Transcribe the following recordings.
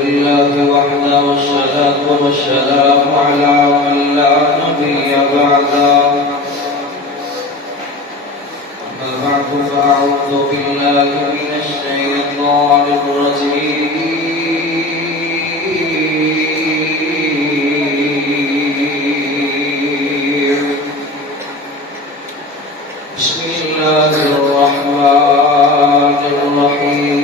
لله وحده والصلاة والسلام على من لا نبي بعده. أما بعد فأعوذ بالله من الشيطان الرجيم. بسم الله الرحمن الرحيم.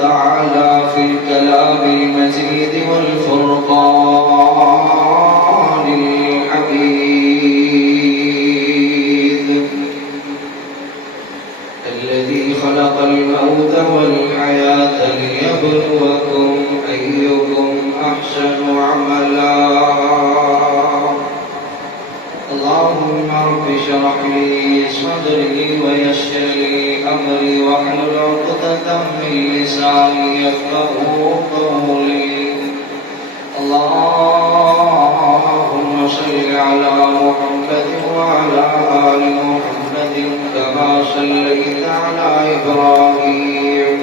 تعالى في الكلام المجيد والفرقان الحميد الذي خلق الموت والحياة ليبلوكم أيكم أحسن عملا. اللهم رب اشرح لي صدري ويسر لي أمري واحلل عقدة من لساني يفقهوا قولي. اللهم صل على محمد وعلى آل محمد كما صليت على إبراهيم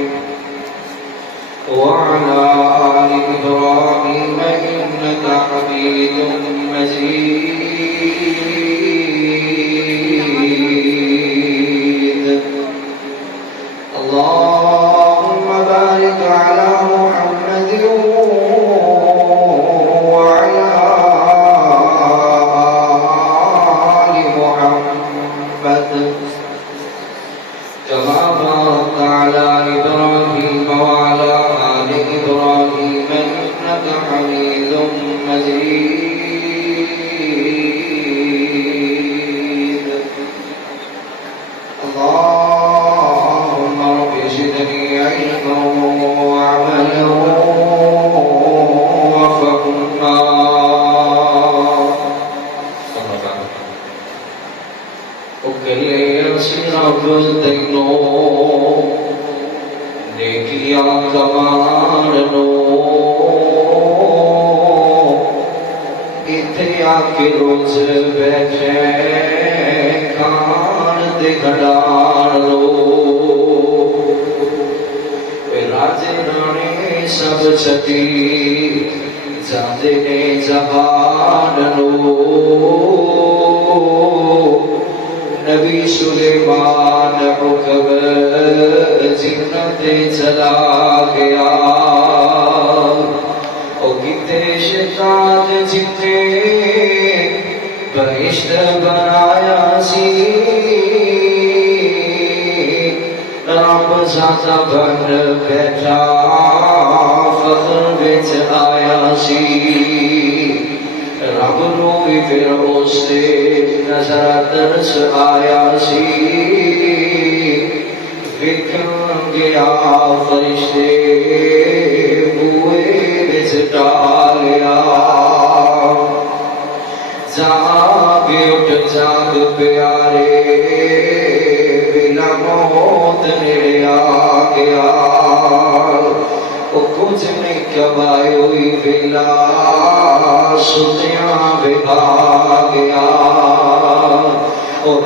وعلى آل إبراهيم إنك حميد مجيد. اللهم بارك على محمد وعلى آل محمد كما باركت على إبراهيم وعلى آل إبراهيم إنك حميد مجيد. اللهم رب زدني علما وعملا وفهما. اکلے صرف تینوں نیکیاں کمارنو اتھے آکے روز بیٹھے کان دے گھڑار لو. راجے رانے سب چھتی جاندے نے جہان لو. نبی سلیمان حکم جنت چلا گیا. او گتے شیطان جتے بہشت بنایا سی. رب ذاتا بن بیٹھا فخر بچ آیا سی. رب نو بھی پھر اس سے نظر ترس آیا سی. وکھن گیا فرشتے بوئے بچ ڈالیا. جاگ اٹھ جاگ پیارے بلا موت نیڑے آ گیا. کچھ نہیں کبائے ہوئی بلا ستیاں بھا گیا.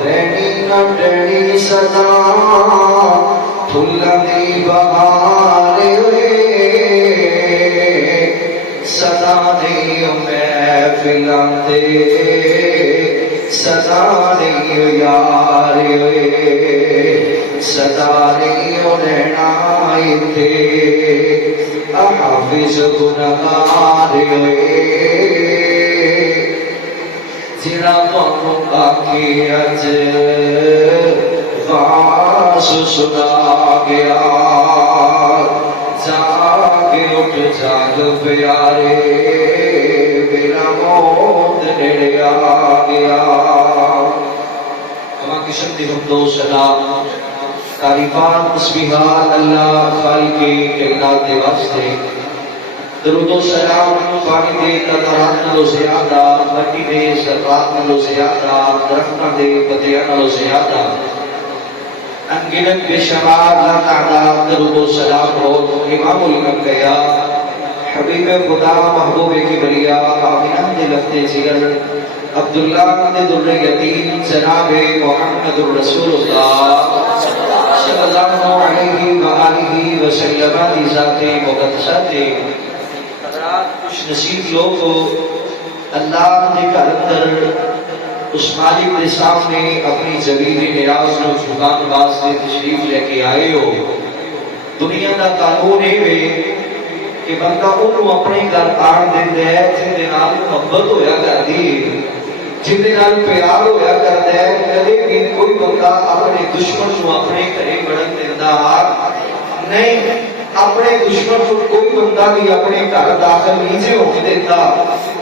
رہنی نہ ڈڑی سدا پھلا دی بہار ہوئے. سدا نہیں محفلاں تے سدا نہیں یار ہوئے. سدا نہیں رہنا اتھے حافظ گنہگار ہوئے. جڑا تانوں آکھی اج واس سنا گیا. جاگ اٹھ جاگ پیارے میرا موت نیڑے آ گیا. اما قسم دی حمد و سلام تعریفات تسبیحات اللہ خالق کائنات دے واسطے. درود و سلام پانی دے قطرات نالوں زیادہ، مٹی دے ذرات نالوں زیادہ، درختاں دے پتیاں نالوں زیادہ، انگنت بے شمار لا تعداد درود و سلام ہو امام الانبیاء حبیب حبیب خدا محبوب کبریا آمینہ دے لفتے جگر عبداللہ دے در یتیم جناب محمد الرسول اللہ صلی اللہ علیہ وآلہ وسلم دی ذات مقدسہ دے حضرات خوش نصیب لوگو اللہ دے گھر اندر اس مالک دے سامنے اپنی زمین نیاز نو چکان واسطے تشریف لے کے آئے ہو دنیا دا قانون ہے کہ بندہ انہوں اپنے گھر آن دے ہے جن دے نال محبت ہویا کرتی ہے جن دے نال پیار ہویا کرتا ہے کدے بھی کوئی بندہ اپنے دشمن کو اپنے گھرے بڑھن دیتا نہیں اپنے دشمن کو کوئی بندہ بھی اپنے گھر داخل نہیں ہونے دیتا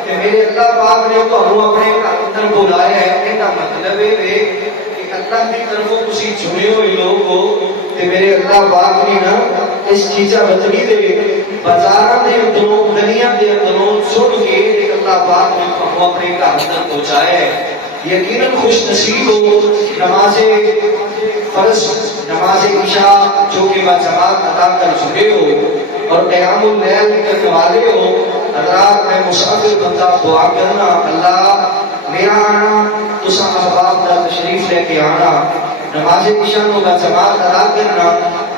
کہ میرے اللہ پاک نے تمہیں اپنے گھر اندر بلایا ہے اس کا مطلب ہے کہ اللہ کی طرفوں کسی چنے ہوئے لوگ ہو کہ میرے اللہ پاک نے نا اس چیزا بچنی دے بازار دے اندروں گلیاں دے اندروں سن کے اللہ پاک نے تمہیں اپنے گھر اندر پہنچایا ہے یقیناً خوش نصیب ہو نماز فرض نماز عشاء جو کہ باجماعت ادا کر چکے ہو اور قیام اللیل کرنے والے ہو حضرات میں مسافر بندہ دعا کرنا اللہ میرا آنا تسا احباب دا تشریف لے کے آنا نماز عشاء کو باجماعت ادا کرنا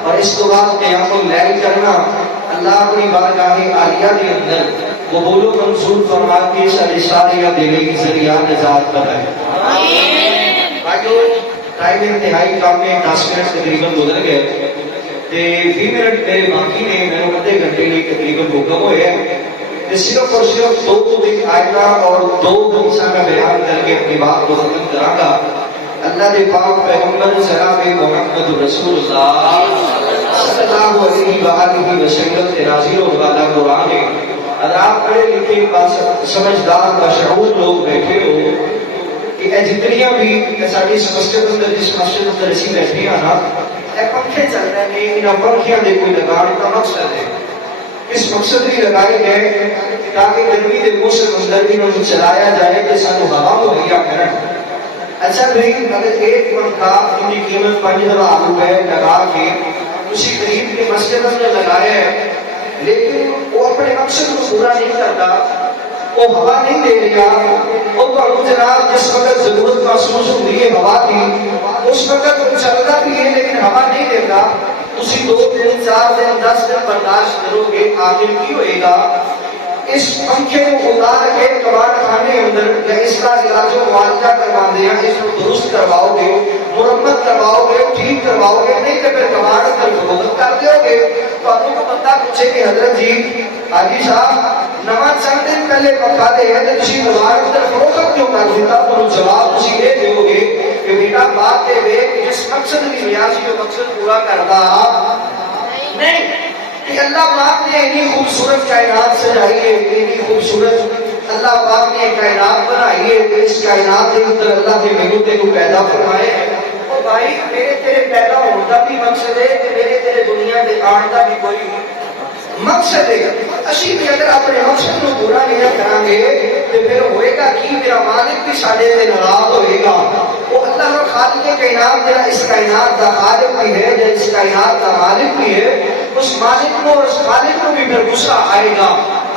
اور اس کے بعد قیام اللیل کرنا اللہ اپنی بارگاہ عالیہ کے اندر قبول و منظور فرما کے سارے دینے کی ذریعہ نجات کرائے بھائیو ٹائم انتہائی کام میں 10 منٹ تقریباً گزر گئے تے 20 منٹ میرے باقی نے میں نے آدھے گھنٹے لیے تقریباً حکم ہوئے ہیں تے صرف اور صرف 2 آیتاں اور 2 حدیثاں کا بیان کر کے اپنی بات کو ختم کراں گا اللہ دے پاک پیغمبر جناب محمد رسول اللہ صلی اللہ علیہ وآلہ وسلم سے نازل ہونے والا قرآن ہے اگر آپ پڑھے لکھے سمجھدار بشعور لوگ بیٹھے ہو کہ اے جتنیاں بھی ساری مسجد اندر جس مسجد اندر اسی بیٹھے ہیں نا اے پنکھے چل رہے ہیں ان پنکھیاں دے کوئی لگان کا مقصد ہے اس مقصد بھی لگائے گئے تاکہ گرمی دے موسم اندر انہوں چلایا جائے کہ سانو ہوا مہیا کرن اچھا بھائی اگر ایک پنکھا ان کی قیمت 5000 روپے لگا کے اسی غریب کے مسجد اندر لگایا ہے لیکن وہ اپنے مقصد کو پورا نہیں کرتا وہ ہوا نہیں دے رہا وہ تو جناب جس وقت ضرورت محسوس ہوتی ہے ہوا کی اس وقت وہ چلتا بھی ہے لیکن ہوا نہیں دیتا اسی 2 دن 4 دن 10 دن برداشت کرو گے آخر کی ہوئے گا اس پنکھے کو اتار کے کباڑ خانے اندر یا اس کا علاج و معالجہ کروا دیا اس کو درست کرواؤ گے مرمت کرواؤ گے ٹھیک کرواؤ گے نہیں تو پھر کباڑ اندر فروخت کر دو گے تو آپ کو بندہ پوچھے کہ حضرت جی حاجی صاحب نماز چند دن پہلے پکا دے ہے تو تسی کباڑ اندر فروخت کیوں کر دیتا تو جواب تسی یہ دو گے کہ بیٹا بات دے وے کہ جس مقصد بھی ریاضی وہ مقصد پورا کرتا نہیں کہ اللہ پاک نے اتنی خوبصورت کائنات سجائی ہے اتنی خوبصورت اللہ پاک نے کائنات بنائی ہے اس کائنات کے اندر اللہ نے میرے کو پیدا فرمائے اور بھائی میرے تیرے پیدا ہونے کا بھی مقصد ہے کہ میرے تیرے دنیا کے آنے کا بھی کوئی مقصد ہے اسی بھی اگر اپنے مقصد کو پورا نہیں کریں گے تو پھر ہوئے گا کہ میرا مالک بھی ساڈے سے ناراض ہوئے گا وہ اللہ کا خالق کائنات جڑا اس کائنات کا خالق بھی ہے جو اس کائنات کا مالک بھی ہے اس مالک کو اور اس خالق کو بھی پھر غصہ آئے گا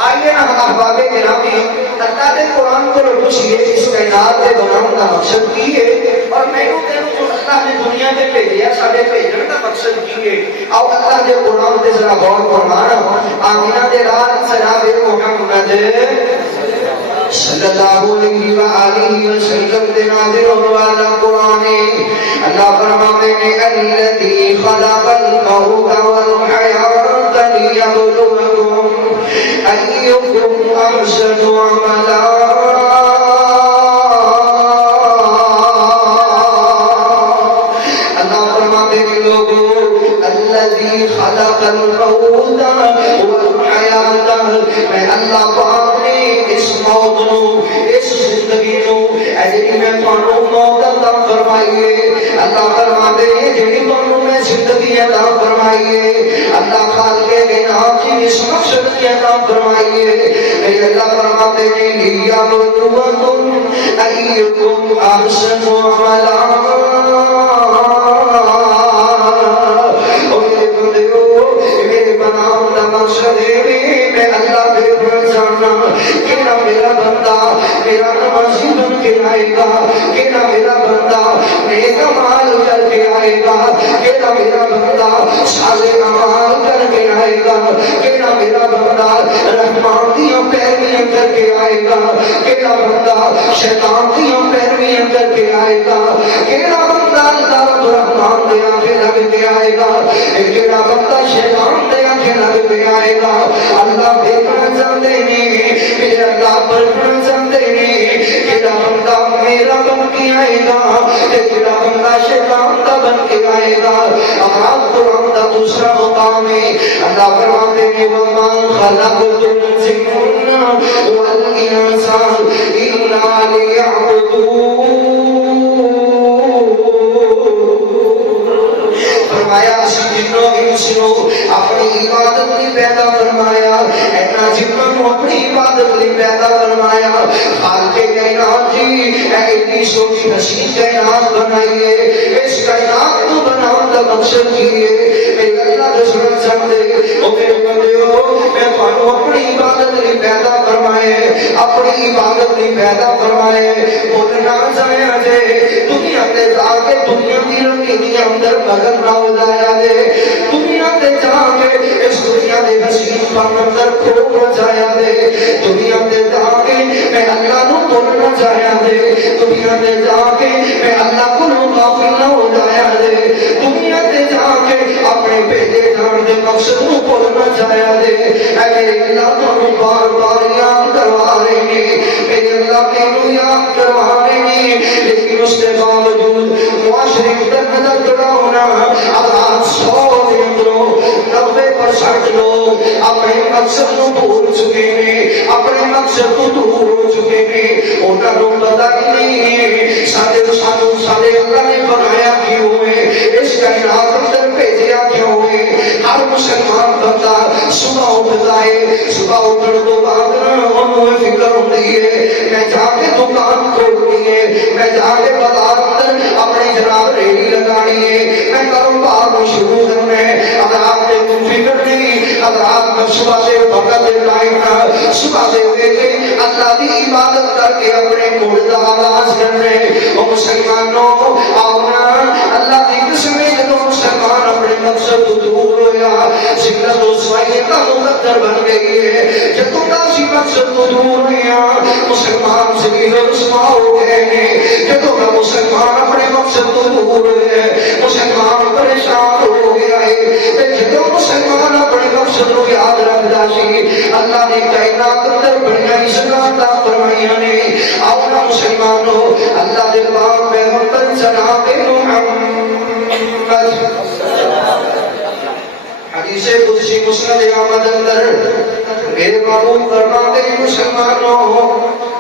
آئیے نا ہم احباب گرامی اللہ کے قرآن کو پوچھئے اس کائنات کے بنانے کا مقصد کی ہے اور میں کو کہوں جو اللہ نے دنیا میں بھیجا سارے بھیجنے کا مقصد کی ہے آؤ اللہ کے قرآن سے ذرا غور فرمانا آمینہ دے رات جناب محمد صلی اللہ علیہ وآلہ وسلم دے نازل ہونے والا قرآن اللہ فرماتے ہیں الذی خلق الموت والحیات لیبلوکم ایکم احسن عملا اللہ فرماتے ہیں لوگوں الذی خلق الموت والحیات میں اللہ پاک نے اس موت نو اس زندگی نو ایسی میں تھانو موت عطا فرمائیے اللہ فرماتے ہیں جڑی تھانو میں زندگی عطا فرمائیے اللہ خالق کائنات کی اس مقصد کی عطا فرمائیے میرے اللہ فرماتے ہیں لیبلوکم ایکم احسن عملا میرے بناؤ کا مقصد ہے میں اللہ مسلمان کیڑا میرا بندہ میرا نمازی بن کے آئے گا کیڑا میرا بندہ نیک اعمال کر کے آئے گا کیڑا میرا بندہ صالح اعمال کر کے آئے گا کیڑا میرا بندہ رحمان دی پیرویاں کر کے آئے گا کیڑا بندہ شیطان دی پیرویاں کر کے آئے گا کیڑا بندہ اللہ رحمان دے آگے لگ کے آئے گا کیڑا بندہ شیطان دے آگے لگ کے آئے گا اللہ دیکھنا چاہتے ہیں میرے اللہ پرکھنا چاہتے ہیں کیڑا بندہ میرا بن کے آئے گا کیڑا بندہ شیطان دا بن کے آئے گا آپ قرآن دا دوسرا مقام ہے اللہ فرماتے ہیں وَمَا خَلَقْتُ الْجِنَّ وَالْإِنسَ إِلَّا لِيَعْبُدُونِ فرمایا اسی جنوں انسانوں اپنی عبادت ਲਈ پیدا فرمایا اینا جنوں کو اپنی عبادت ਲਈ پیدا فرمایا خالق کائنات جی اتنی سوچی حسین کائنات بنائیے اس کائنات کو بناؤں کا مقصد کیے میرے اللہ دسنا چاہتے او میرے بندیو میں تھانوں اپنی عبادت ਲਈ پیدا فرمائے اپنی عبادت ਲਈ پیدا فرمائے بولنا چاہیا جے دنیا تے جا کے دنیا کی رنگینی اندر مگن نہ ہو جایا دے دنیا تے جا کے اس دنیا دے حسین پن اندر کھو نہ جایا دے دنیا تے جا کے میں اللہ نو بولنا چاہیا دے دنیا تے جا کے میں اللہ کو غافل نہ ہو جایا دے دنیا تے جا کے اپنے بھیجے جان دے مقصد نو بولنا چاہیا دے اے میرے اللہ تو بار بار یاد کروا رہے ہیں میرے اللہ مینوں یاد کروا رہے ہیں لیکن اس کے باوجود معاشرے کے اندر جڑا ہونا آزاد 100 دے اندروں 90% لوگ اپنے مقصد کو بھول چکے ہیں اپنے مقصد کو دور ہو چکے ہیں انہاں نوں پتہ ہی نہیں ہے سارے اللہ نے بنایا کیوں ہے اس کائنات اندر بھیجیا کیوں ہے ہر مسلمان بندہ صبح اٹھتا ہے صبح اٹھنے تو بعد انہوں فکر ہوتی ہے میں جا کے دکان کھولنی ہے میں جا کے بازار اندر اپنی جناب ریڑھی لگانی ہے میں کاروبار کو شروع کرنا ہے اگر آپ نے کوئی فکر نہیں اگر آپ کا صبح سے وقت ٹائم نہ صبح سے ویلے اللہ کی عبادت کر کے اپنے موڑ کا آغاز کرنے اور مسلمانوں آؤنا اللہ کی قسم ہے جب مسلمان اپنے مقصد کو دور ہویا ذلت و سوائیت کا مقدر بن گئی ہے جب تو کاسی مقصد کو دور ہویا مسلمان ذلیل و رسوا ہو گئے ہیں جب تو مسلمان اپنے مقصد کو دور ہوئے مسلمان پریشان ہو گیا ہے جب مسلمان اپنے مقصد کو یاد رکھتا سی اللہ نے کائنات اندر بڑیاں عزتاں فرمائیاں نے اپنا مسلمانوں اللہ دے پاک پیغمبر جناب محمد حدیث قدسی مسند احمد اندر میرے معبود فرماتے ہیں مسلمانوں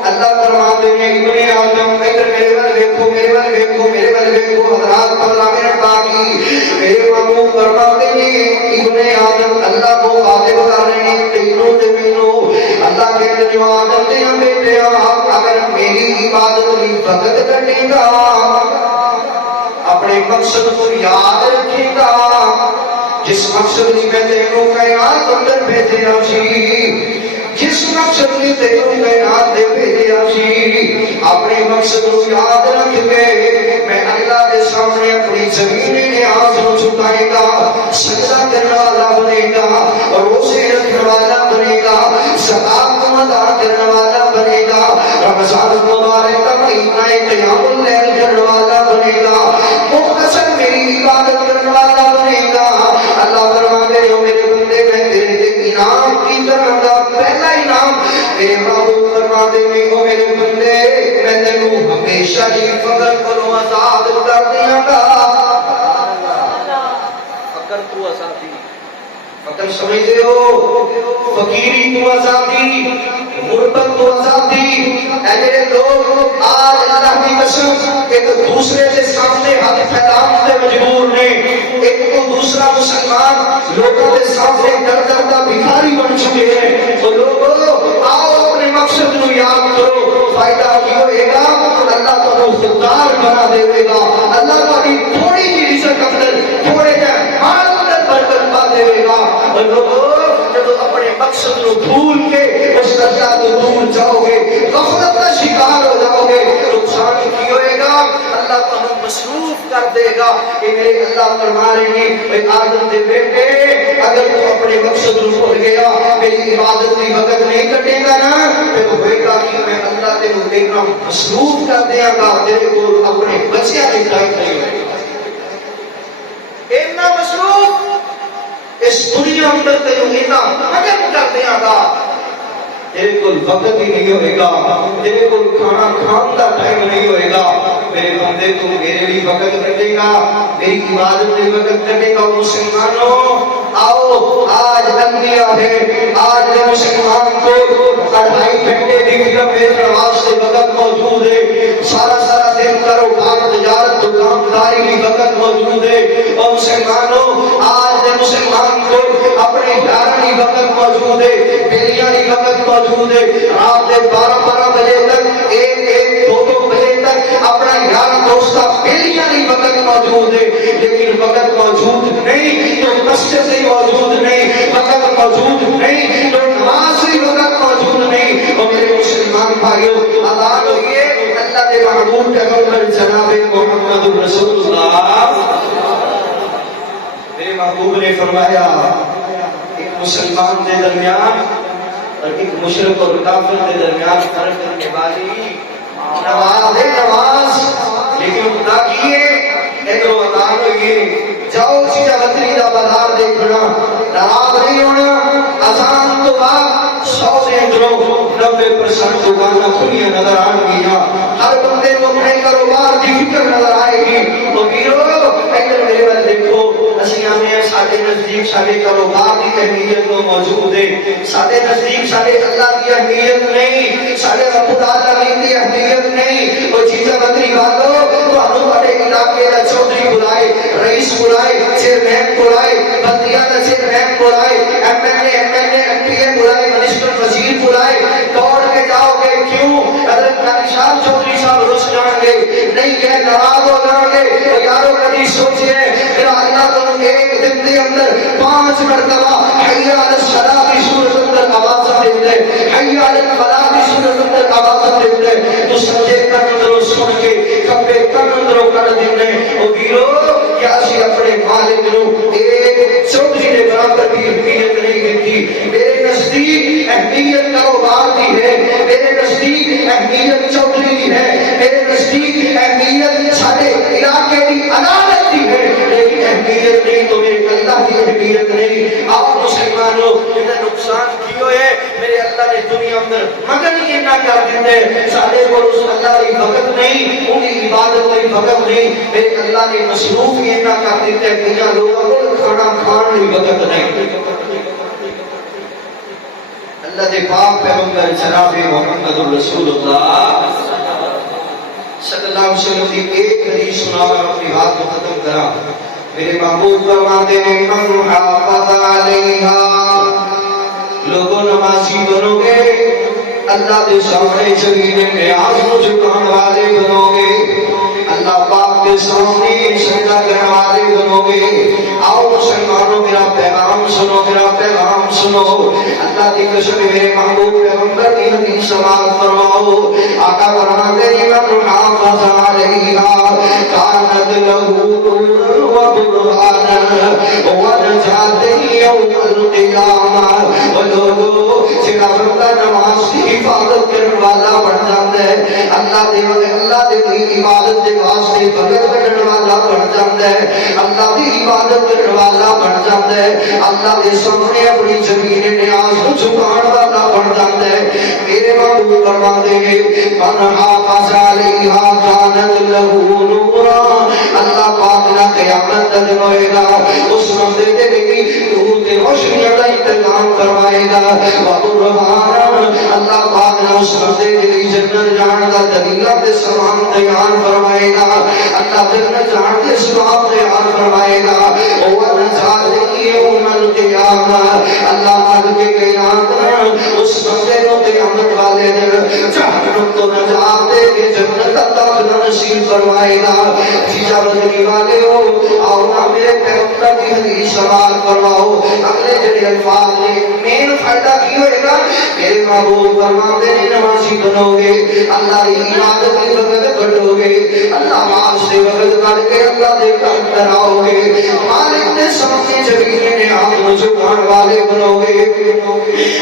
اللہ فرماتے ہیں ابن آدم ادھر میرے ول دیکھو میرے ول دیکھو میرے ول دیکھو حضرات 15 منٹ باقی میرے معبود فرماتے ہیں ابن آدم اللہ کو خاطب کر رہے ہیں تینوں تے مینوں اللہ کہتے ہیں آدم تے بیٹے اگر میری عبادت کی وقت کٹے گا اپنے مقصد کو یاد رکھے گا جس مقصد کی میں تینوں کائنات اندر بھیجا سی جس مقصد کی تینوں کائنات دے بھیجا سی اپنے مقصد کو یاد رکھ کے میں اللہ کے سامنے اپنی زمین نیاز کو چکائے گا سجدہ کرنے والا بنے گا روزے رکھنے والا بنے گا زکات ادا کرنے والا بنے گا رمضان مبارک کا مہینہ قیام اللیل کرنے والا بنے گا مختصر میری عبادت کرنے والا بنے گا اللہ فرماتے ہو میرے بندے میں تیرے انعام کی طرح کا پہلا انعام میرے معبود فرماتے ہو میرے بندے میں تینوں ہمیشہ ہی فضل کروں آزاد کر دیا گا فقر تو آزادی فقر سمجھتے ہو فقیری تو آزادی غربت تو آزادی اے میرے لوگ آج اللہ کی قسم ایک دوسرے کے سامنے ہاتھ پھیلانے سے مجبور نے ایک تو دوسرا مسلمان لوگوں کے سامنے در در کا بھکاری بن چکے ہیں تو لوگوں آؤ اپنے مقصد کو یاد کرو فائدہ کی ہوئے گا اللہ کو خوددار بنا دے گا اللہ کو تھوڑی سی رزق اندر تھوڑے جائے مال اندر برکت پا دے گا اور لوگوں جب اپنے مقصد کو بھول کے اس کا جاؤ گے، غفلت کا شکار ہو جاؤ گے، نقصان کی ہوئے گا، اللہ تمہیں مصروف کر دے گا کہ میرے اللہ فرما رہے ہیں اے آدم دے بیٹے اگر تو اپنے مقصد کو بھول گیا میری عبادت کی وقت نہیں کٹے گا نا پھر ہوئے گا کہ میں اللہ تینوں دیکھنا مصروف کر دیا گا، تیرے کو اپنے بچیاں کی ٹائم نہیں ہوئے گا، اتنا مصروف اس دنیا اندر تینوں اتنا مگن کر دیا گا، تیرے کو وقت ہی نہیں ہوئے گا، تیرے کو کھانا کھان کا ٹائم نہیں ہوئے گا، میرے بندے تو میرے بھی وقت کٹے گا، میری عبادت بھی وقت کٹے گا۔ مسلمانوں آؤ آج انبیاء ہے، آج مسلمان کو 2.5 گھنٹے کی فلم میں نماز سے وقت موجود ہے، سارا سارا دن کاروبار تجارت دکانداری کی وقت موجود ہے، اور مسلمانوں آج مسلمان کو اپنے یاروں کی وقت موجود ہے، بیلیاں کی وقت موجود ہے، رات کے 12 بجے تک 1 بجے تک اپنا یار دوستہ بیلیاں کی وقت موجود ہے، لیکن وقت موجود نہیں تو مسجد سے موجود نہیں، وقت موجود نہیں تو نماز سے وقت موجود نہیں۔ اور میرے مسلمان بھائیوں اذان ہوئیے اللہ کے محبوب پیغمبر جناب محمد رسول اللہ میرے محبوب نے فرمایا ایک مسلمان کے درمیان اور ایک مشرک اور کافر کے درمیان فرق کرنے والی نماز ہے، نماز، لیکن خدا کیے ادھر اذان ہوئی جاؤ سیدھا بطری دا بازار دیکھنا، ناراض نہیں ہونا، اذان تو بعد 100 سے اندروں 90% دکانیں کھلیاں نظر آن گیا، ہر بندے کو اپنے کاروبار کی فکر نظر آئے گی، تو پیرو ادھر میرے والے دیکھو اسی ہمیں سارے نزدیک سارے کاروبار کی اہمیت تو موجود ہے، سارے نزدیک سارے اللہ کی اہمیت نہیں، سارے رب العالمین کی اہمیت نہیں، وہ چیزیں بطری والو تو ہم بڑے علاقے کا چودھری بلائے، رئیس بلائے، چیئرمین بلائے، بلدیہ کا چیئرمین بلائے، ایم پی اے بلائے، منسٹر وزیر بلائے، دوڑ کے جاؤ گے کیوں؟ حضرت علی شاہ چودھری صاحب رس جائیں گے، نہیں کہ ناراض ہو جائیں گے، یارو کبھی سوچئے میرا اللہ تم ایک دن کے اندر 5 مرتبہ حی علی الصلاۃ کی صورت اندر آواز دے دے، حی علی الفلاح کی صورت اندر آواز دے دے، تو سجدے کر اندروں سن کے کبے کر اندروں کر دینے، او ویرو کیا سی اپنے مالک نو ایک چودھری نے برابر کی اہمیت نہیں دیتی، میرے نزدیک اہمیت کاروبار کی ہے، میرے نزدیک اہمیت چودھری کی ہے، میرے نزدیک اہمیت سارے علاقے کی عدالت کی ہے، لیکن اہمیت نہیں تو میرے اللہ کی اہمیت نہیں۔ آپ مسلمانوں انہیں نقصان کیوں ہے؟ میرے اللہ نے دنیا اندر مگر یہ نہ کر دیتے سارے کو اس اللہ کی وقت نہیں، ان کی عبادت کی وقت نہیں، میرے اللہ نے مصروف یہ نہ کر دیتے کیا لوگوں کو کھانا کھان کی وقت نہیں۔ اللہ دے پاک پیغمبر جناب محمد رسول اللہ صلی اللہ علیہ وسلم کی ایک حدیث سنا کر اپنی بات کو ختم کرا۔ میرے محبوب فرماتے ہیں من حافظ علیہا، لوگوں نمازی بنو گے، اللہ دے سامنے زمین میں آنسو جھکان والے بنو گے، اللہ پاک کے سامنے سجدہ کرنے والے بنو گے۔ آؤ مسلمانوں میرا پیغام سنو، میرا پیغام سنو، اللہ کی قسم میرے محبوب پیغمبر کی حدیث سماعت فرماؤ۔ آقا فرماتے ہیں من حافظ علیہا کانت لہ نورا و برہانا ونجات یوم القیامہ۔ وہ لوگوں جنہاں بندہ نماز کی حفاظت کرنے والا بن جاتا ہے، اللہ دے عبادت دے واسطے وقت کرنے والا بن جاتا ہے، اللہ دی عبادت کرنے والا بن جاتا ہے، اللہ دے سامنے اپنی زمین نیاز جھکان والا بن جاتا ہے۔ میرے محبوب فرماتے ہیں من حافظ علیہا کانت لہ نورا، اللہ پاک نہ قیامت تک ہوئے گا اس بندے دے بھی نور تے روشنی کا انتظام فرمائے گا، وبرہانا اللہ پاک نہ اس بندے دے بھی جنت جان دا دلیلہ تے سامان تیار فرمائے گا، اللہ جنت جان دے سامان تیار فرمائے گا، ونجات یوم القیامہ اللہ آج کے قیامت اس بندے کو قیامت والے دن جہنم تو نجات دے کے جنت عطا نصیب نصیب فرمائے گا. جیجا بدنی والے ہو آؤ نا میرے پیغمبر کی حدیث سماعت فرماؤ. اگلے جڑے الفاظ نے مین فائدہ کی ہوئے گا میرے محبوب فرماتے ہیں نمازی بنو گے, اللہ کی عبادت کی وقت بڑھو گے, اللہ مال سے وقت کر کے اللہ دے اندر آؤ گے, مالک نے سامنے زمین نے آپ جھکان والے بنو گے.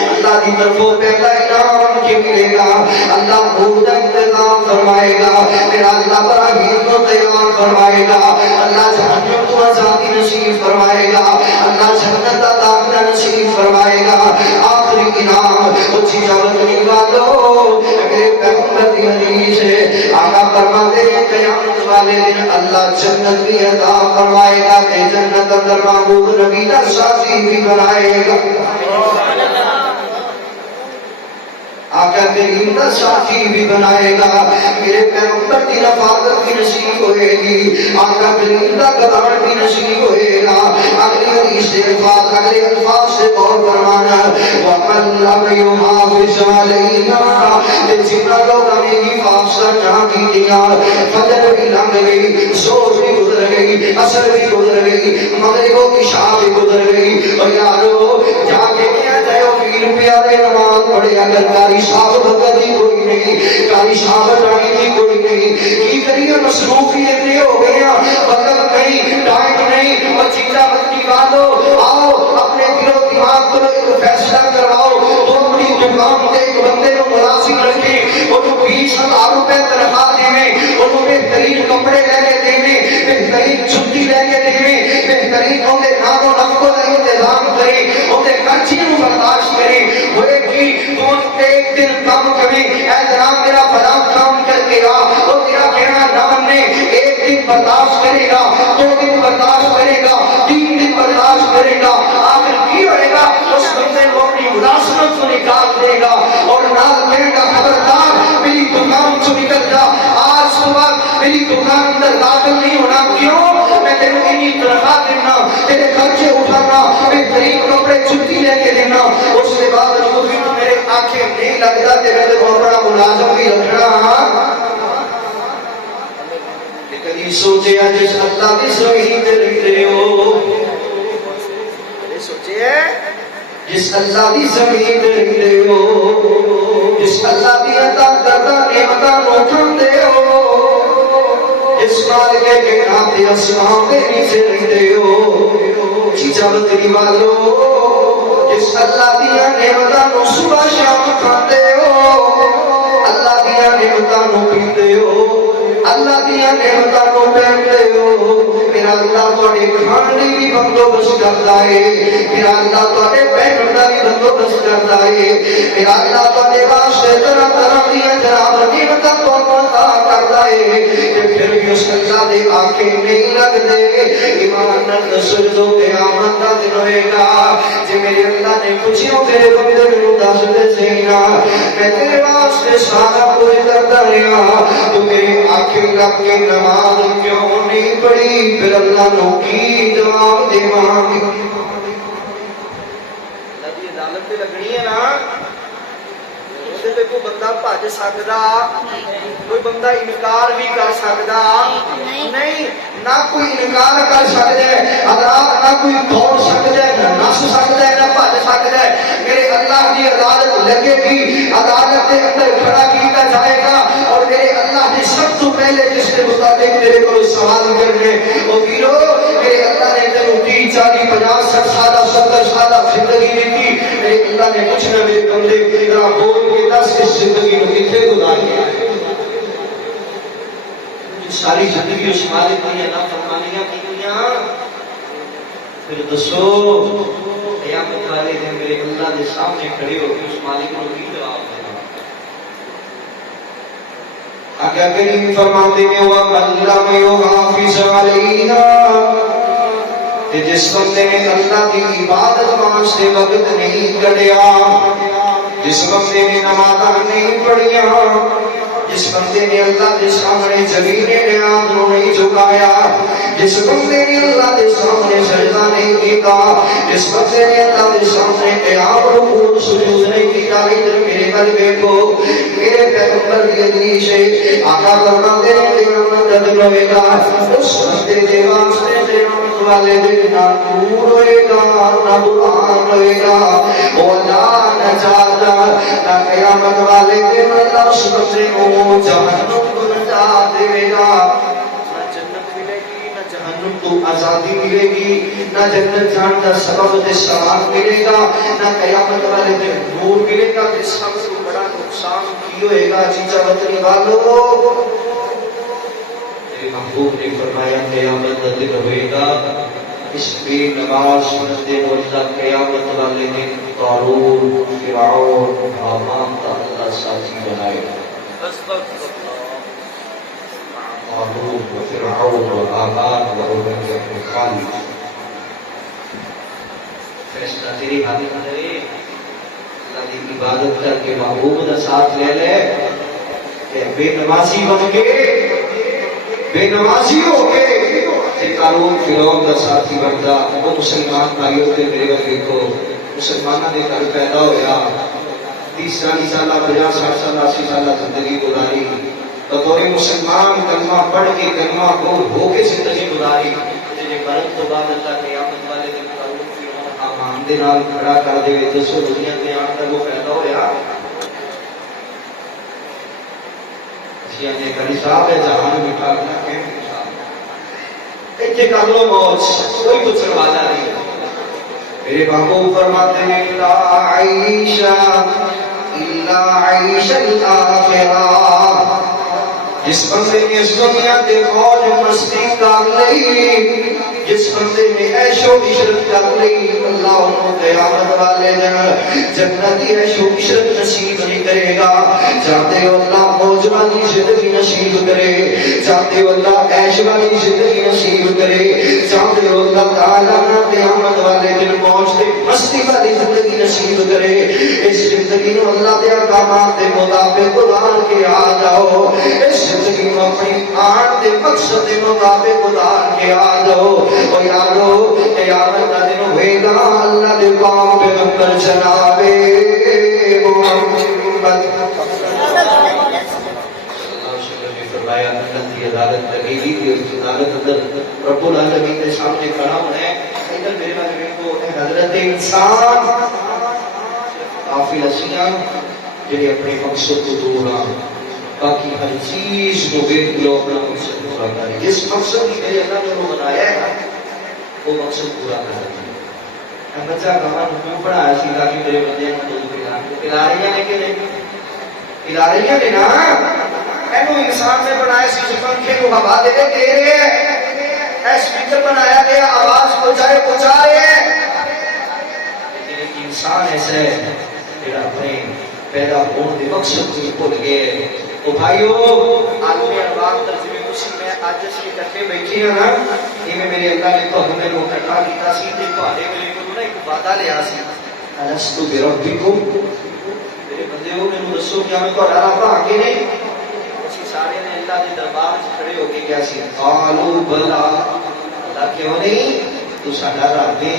اللہ کی طرفوں پہلا انعام کی ملے گا, اللہ بھول کا انتظام فرمائے گا, میرا اللہ براہیم کو تیار فرمائے گا, اللہ جہنم کو آزادی نصیب فرمائے گا, اللہ جنت کا داخلہ نصیب فرمائے گا. آخری انعام اچھی جاوت والو میرے پیغمبر کی حدیث ہے, آقا فرماتے ہیں قیامت والے دن اللہ جنت کی عطا فرمائے گا کہ جنت اندر محبوب نبی کا ساتھی بھی بنائے گا. آقا کریم کا ساتھی بھی بنائے گا, میرے پیغمبر کی رفاقت بھی نصیب ہوئے گی, آقا کریم کا قدر بھی نصیب ہوئے گا. اگلی حدیث سے اگلے الفاظ سے غور فرمانا, وَمَنْ لَمْ يُحَافِظْ عَلَيْهَا, جتنا لوگ ہمیں حفاظت نہ کی دیا, فجر بھی لنگ گئی, ظہر بھی گزر گئی, عصر بھی گزر گئی, مغرب و عشاء بھی گزر گئی, اور یارو جا کے کیا جائے پیر پیارے نماز پڑھے اگر کاری صاحب بھگتی کوئی نہیں, کاری صاحب رانی کی کوئی نہیں, کی کریے مصروفیت نہیں ہو گیا, وقت نہیں, ٹائم نہیں. اور چیزا بندی والو آؤ اپنے دل و دماغ کو ایک فیصلہ کرواؤ, تو اپنی دکان کے ایک بندے کو ملازم رکھے, اور 20,000 روپے تنخواہ دینے, اور بہترین کپڑے لے کے دینے, بہترین چھٹی لے کے دینے, بہترین ہوتے نام و نفق کا انتظام کرے, ہوتے خرچی کو برداشت کرے. ہوئے کہ تم ایک دن کام کریں, اے جناب میرا بڑا کام کر کے آ, اور تیرا کہنا نہ ماننے, ایک دن برداشت کرے گا, 2 دن برداشت کرے گا, 3 دن برداشت کرے گا, آخر کی ہوئے گا اس بندے کو اپنی ملازمت کو نکال دے گا, اور نال کہے گا خبردار میری دکان سے نکل جا, آج صبح میری دکان اندر داخل نہیں ہونا. کیوں؟ میں تیرے اتنی تنخواہ دینا, تیرے خرچے اٹھانا, بہترین کپڑے چھٹی لے کے دینا, اس کے بعد جو بھی میرے آنکھیں نہیں لگتا تیرے تو بہت بڑا ملازم بھی رکھنا. کبھی سوچے جس اللہ کی زمین تے رہتے ہو, سوچے جس اللہ کی زمین تے رہتے ہو, جس اللہ کی عطا کردہ نعمتاں نو کھاندے ہو, اس مال کے ناتے آسمان دے نیچے رہتے ہو, چیچا بدری والو جس اللہ دیا نعمتاں نو صبح شام کھاندے ہو, اللہ دیا نعمتاں نو پیندے ہو, اللہ دیا نعمتاں نو پہنتے ہو, میرا اللہ تواڈے کھان دی بھی بندوبست کردا ہے, میرا اللہ تواڈے پہنن دا بھی بندوبست کردا ہے, میرا اللہ تواڈے واسطے طرح طرح دیا جناب نعمتاں تانوں عطا کردا ہے, تے پھر بھی اس اللہ دے آنکھیں نہیں لگدے. ایمان نال دسو جو قیامت دا دن ہوئے گا, جے میرے اللہ نے پوچھو تیرے بندے نوں دس دے سینا, میں تیرے واسطے سارا کچھ کردا رہیا, تو میرے آنکھیں لگ کے نماز کیوں نہیں پڑھی, پھر اللہ نو کی جواب دیواں گی. اللہ دی عدالت تے لگنی ہے نا, تے کوئی بندہ بھج سکدا, کوئی بندہ انکار بھی کر سکدا نہیں, نہ کوئی انکار کر سکدا ہے, حضرات نہ کوئی دوڑ سکدا ہے, نہ نس سکدا ہے, نہ بھج سکدا ہے. میرے اللہ کی عدالت لگے گی, عدالت کے اندر کھڑا کیا جائے گا, اور میرے اللہ نے سب تو پہلے جس کے مطابق میرے کو سوال کرنے, وہ ویرو میرے اللہ نے تینوں 30 40 50 60 سالہ 70 سالہ زندگی دی, میرے اللہ نے پوچھنا میرے بندے ذرا بول کے دس اس زندگی میں کتنے گزاری ہے, ساری زندگی اس مالک کی نافرمانیاں کیتیاں, پھر دسو قیامت والے دن میرے اللہ کے سامنے کھڑے ہو کے اس مالک کو کی جواب دینا. آقا کریم فرماتے ہیں وَمَن لَّمْ يُحَافِظْ عَلَيْهَا, کہ جس بندے نے اللہ کی عبادت واسطے وقت نہیں کڈیا, جس بندے نے نمازاں نہیں پڑھیاں, جس بندے نے اللہ کے سامنے زمین نیاز نو نہیں جھکایا, جس بندے نے اللہ کے سامنے سجدہ نہیں کیتا, جس بندے نے اللہ کے سامنے قیام رکوع سجود نہیں کیتا, ادھر میرے گل دیکھو, میرے پیغمبر کی حدیث ہے, آقا فرماتے ہیں قیامت مدد ہوئے گا اس بندے دے واسطے قیامت والے دن نہ نور ہوئے گا نہ برہان ہوئے گا او اللہ نجات نہ قیامت والے دن اللہ اس بندے کو جہنم کو نجات دے گا تو آزادی ملے گی نہ جنت جان کا سبب تے ثواب ملے گا نہ قیامت والے دن نور ملے گا تے سب سے بڑا نقصان کی ہوئے گا چیچا وطنی والو میرے محبوب نے فرمایا قیامت کا دن ہوئے گا اس بے نماز بندے کو اللہ قیامت والے دن قارون فرعون حامان کا اللہ ساتھی بنائے گا قارون وفرعون وآمان وابی بن خالد فیصلہ تیری حالت ہے اللہ کی عبادت کر کے محبوب کا ساتھ لے لے کہ بے نمازی بن کے بے نمازی ہو کے قارون فرعون کا ساتھی بنتا وہ مسلمان بھائیوں کے میرے وقت دیکھو مسلمانوں نے گھر پیدا ہویا 30-40 سالہ 50-60 سالہ 80 سالہ زندگی گزاری بطور مسلمان کلمہ پڑھ کے کلمہ قبول ہو کے زندگی گزاری جنہیں مرد تو بعد اللہ قیامت والے دن قارون فرعون حامان دے نال کھڑا کر دے جسو دنیا تے آن کر وہ پیدا ہویا شیعہ نے کری صاحب ہے جہان میں کھانا کہیں اتنے کر لو موج کوئی کچھ سرواجہ نہیں میرے محبوب فرماتے ہیں لا عیشہ الا عیش الآخرہ جس بندے نے اس دنیا دے موج مستی کر لئی جس بندے نے عیش و عشرت کر لئی اللہ انہوں قیامت والے دن جنتی عیش و عشرت نصیب نہیں کرے گا چاہتے ہو اللہ موج والی زندگی نصیب کرے چاہتے ہو اللہ عیش والی زندگی نصیب کرے چاہتے ہو اللہ تعالیٰ قیامت والے دن موج دے مستی والی زندگی نصیب کرے اس زندگی نو اللہ دے احکامات دے مطابق گزار کے آ جاؤ اس زندگی نو اپنی آن دے مقصد دے مطابق گزار کے آ جاؤ اور یارو قیامت کا دن ہوئے گا اللہ دے پاک پیغمبر جناب محمد فرمایا اللہ کی عدالت لگے گی کہ اس عدالت اندر رب العالمین کے سامنے کھڑا ہونا ہے ادھر میرے بارے کو حضرت انسان غافل اسیاں جنہیں اپنے مقصد کو دورا باقی ہر چیز کو بالکل اپنا مقصد پورا کرے جس مقصد کی میرے اللہ نے وہ بنایا ہے وہ مقصد پورا کرے بچہ کمان کیوں پڑھایا سی تاکہ میرے بندے کو دودھ پلا رہی ہیں کہ نہیں پلا رہی ہیں نا اینو انسان نے بنایا سی پنکھے کو ہوا دے رہے ہیں اسپیکر بنایا گیا آواز پہنچا رہے ہیں لیکن انسان ایسا ہے جڑا اپنے پیدا ہونے کے مقصد کو بھول گئے تو بھائیو عالم ارباب ترجمے مسلم میں آج اسی اکٹھے بیٹھے ہیں نا یہ میرے اللہ نے تو ہمیں کو اکٹھا کیتا سی تے تواڈے ویلے کو نا ایک وعدہ لیا سی الستو بربکم میرے بندیو نے دسو کیا میں تہاڈا رب آگے نہیں اسی سارے نے اللہ کے دربار وچ کھڑے ہو کے کیا سی قالوا بلا اللہ کیوں نہیں تو ساڈا رب ہے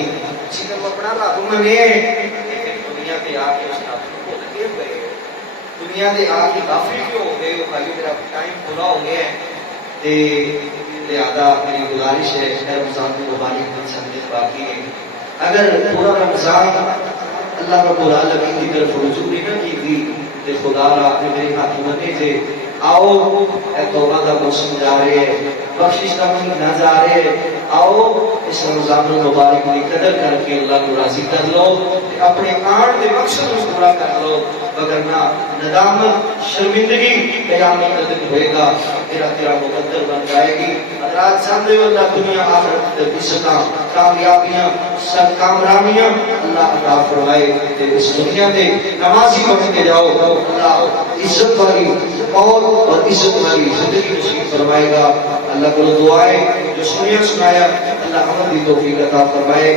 اسی کو اپنا رب منے دنیا تے آ کے اس رب کو بھول کے ہوئے دنیا دے آ کے غافل کیوں ہو گئے بھائی میرا ٹائم پورا ہو گیا ہے تے لہذا میری گزارش ہے رمضان مبارک میں سمجھ باقی ہے اگر پورا رمضان اللہ رب العالمین کی طرف رجوع نہیں نہ کی گئی تے خدا را نے میرے ہاتھ منے تھے آؤ اے توبہ کا موسم جا رہے ہیں بخشش کا مہینہ جا رہے ہیں آؤ اس رمضان المبارک کی قدر کر کے اللہ کو راضی کر لو اپنے آن کے مقصد کو پورا کر لو وگرنہ ندامت شرمندگی قیامت کا دن ہوئے گا تیرا مقدر بن جائے گی حضرات جانتے ہو اللہ دنیا آخرت کی عزتاں کامیابیاں سب کامرانیاں اللہ عطا فرمائے تے اس دنیا میں نمازی بن کے جاؤ اللہ عزت والی اور عزت والی زندگی نصیب فرمائے گا اللہ کو دعائیں جو سنایا اللہ عمل کی توفیق عطا فرمائے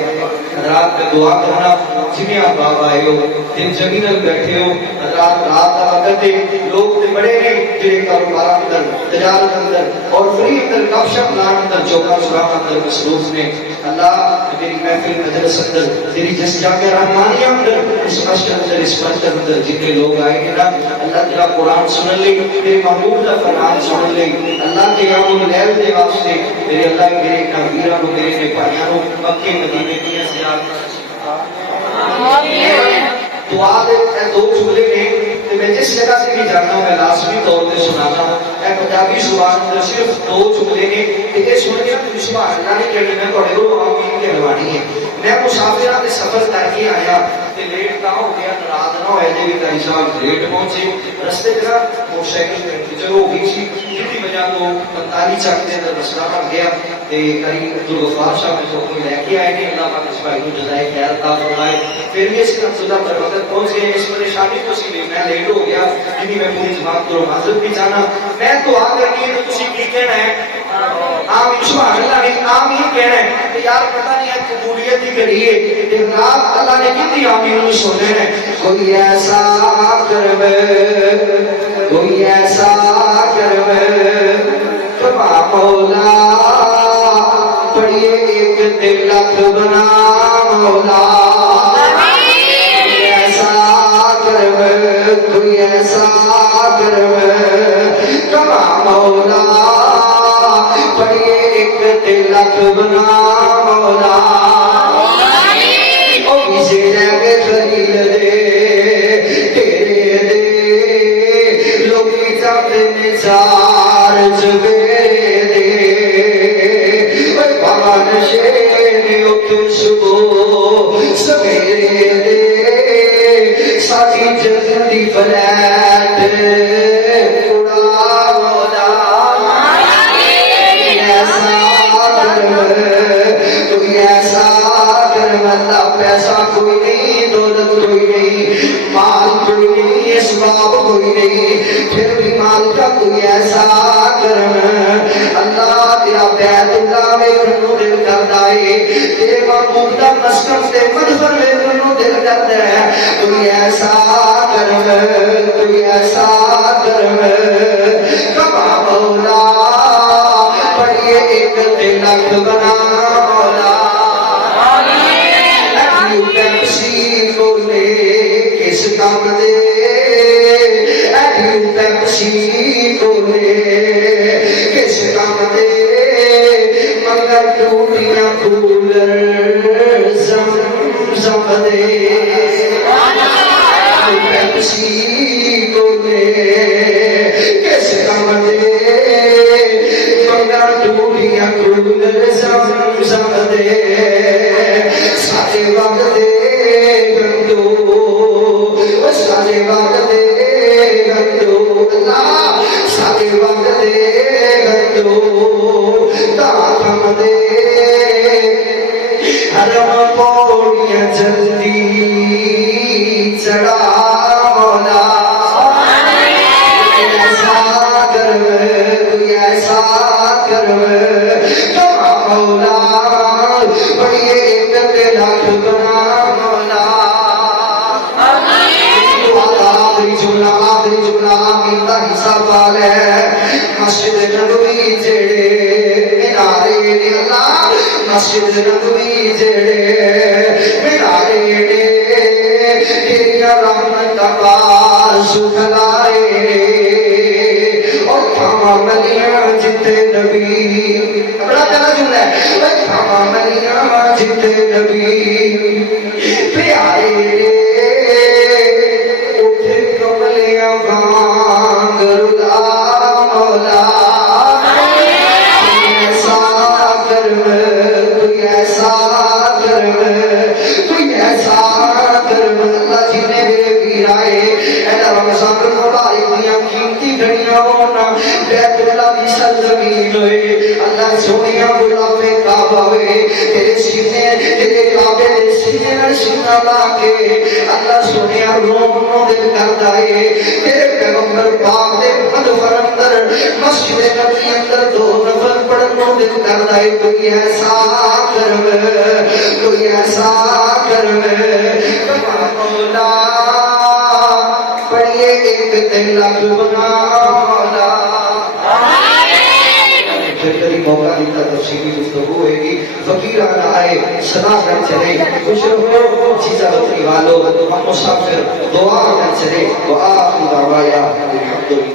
حضرات میں دعا کرنا جنہیں آپ باب آئے ہو دن جمینل بیٹھے ہو حضرات رات کا وقت لوگ تے بڑے نے جنہیں کاروبار اندر تجارت اندر اور فری اندر گپ شپ لان اندر چوکا سلام اندر مصروف نے اللہ میری محفل مجلس اندر تیری جس جاگہ رحمانی اندر اس عشق اندر اس پرچر اندر جتنے لوگ آئے ہیں نا اللہ تیرا قرآن سنن لے تیرے محبوب کا فرمان سنن لے اللہ کے یوم اللیل دے واسطے میرے اللہ میرے نبیرہ کو میرے نپاہیاں کو مکے مدینے کی زیارت آمین دعا دے دو جملے نے کہ میں جس جگہ سے بھی جانا ہوں میں لازمی طور پہ سناتا ہوں میں پنجابی زبان اندر صرف دو جملے نے کہ یہ سن کے تم سبحان اللہ نہیں کہنی میں تھوڑے کو آمین کہلوانی ہے میں مسافرہ کے سفر کر کے آیا کہ لیٹ نہ ہو گیا ناراض نہ ہوئے جی کئی صاحب لیٹ پہنچے رستے میں موٹر سائیکل میں چلو ہو گئی سی جس کی وجہ تو 45 چک کے اندر مسئلہ بن گیا تے قریب عبدالغفار صاحب نے سب کو لے کے آئے نے اللہ پاک اس بھائی کو جزائے خیر عطا فرمائے پھر بھی اس صدا پر وقت پہنچ گئے اس پریشانی تو سی میں لیٹ ہو گیا جنہیں میں پوری جماعت کو معذرت بھی جانا میں دعا کرنی ہے تو تسی کی کہنا ہے آمین سبحان اللہ نہیں آمین کہنا ہے کہ یار پتہ نہیں ہے قبولیت ہی کریے کہ رات اللہ نے کتنی آمین سنے ہیں کوئی ایسا کرے کوئی ایسا کرے کبا مولا پڑھئے ایک تلک بنا مولا کوئی ایسا کرے کوئی ایسا کرے کبا مولا پڑھئے ایک تلک بنا مولا او کسی جگہ خلیل دے تیرے دے لوگی جاتے نچار جبے دے اوہ بابا نشے نے اتن صبح سمیرے دے ساتھی جلدی فلیٹ اڑا مولا کوئی ایسا کرم اللہ پیسہ کوئی نہیں دولت کوئی نہیں مال کوئی نہیں اسباب کوئی نہیں پھر بھی مال کا کوئی ایسا کرم اللہ تیرا بیت اللہ میں کرنو دل کرتا ہے تیرے محبوب دا مسکن سے مدفر میں کرنو دل کرتا ہے کوئی ایسا کرم کوئی ایسا کرم کبا مولا پڑھئے ایک تلک بنا مولا ایڈیو پیپسی کو لے کس کام دے ایڈیو پیپسی کو لے کس کام دے مگر ٹوٹیاں کولر زم دے ایڈیو پیپسی کو لے کس کام دے ٹوٹیاں کولر زم دے سارے وقت دے گندو سارے وقت دے گندو اللہ سارے وقت دے گندو تاکم دے حرم پوڑیاں جلدی چڑھا مولا ایسا کرم کوئی ایسا کرم کبا مولا پڑھئے ایک تلک بنا مولا آخری جملہ آمین دا حصہ پال ہے مسجد نبوی جڑے مینارے نے اللہ مسجد نبوی جڑے مینارے نے تیریا رحمت پار سکھ لائے اور کھاما ملیاں جتے نبی بڑا پیارا جملہ ہے کھاما ملیاں جتے نبی پیارے اٹھ کملیاں بانگ رلا مولا کوئی ایسا کرم کوئی ایسا کرم کوئی ایسا کرم اللہ جی نے میرے پیر آئے ایڈا رمضان مبارک دیاں قیمتی گھڑیاں ہونا بیت اللہ دی سرزمین ہوئے اللہ سونیاں غلاف کعبہ ہوئے تیرے سینے تیرے کعبے دے سینے نہ سینہ لا کے اللہ سونیاں رومنوں دل کرتا ہے تیرے پیغمبر پاک دے مدفر اندر مسجد نبی اندر دو نفر پڑھنوں دل کرتا ہے کوئی ایسا کرم کوئی ایسا کرم کبا مولا پڑھئے ایک تلک بنا مولا پھر کبھی موقع دیتا تفصیلی گفتگو ہوئے گی. فقیرانہ آئے صدا کر چلے خوش رہو چیزا بطری والو ہم مسافر دعا کر چلے وآخر دعوایا الحمدللہ.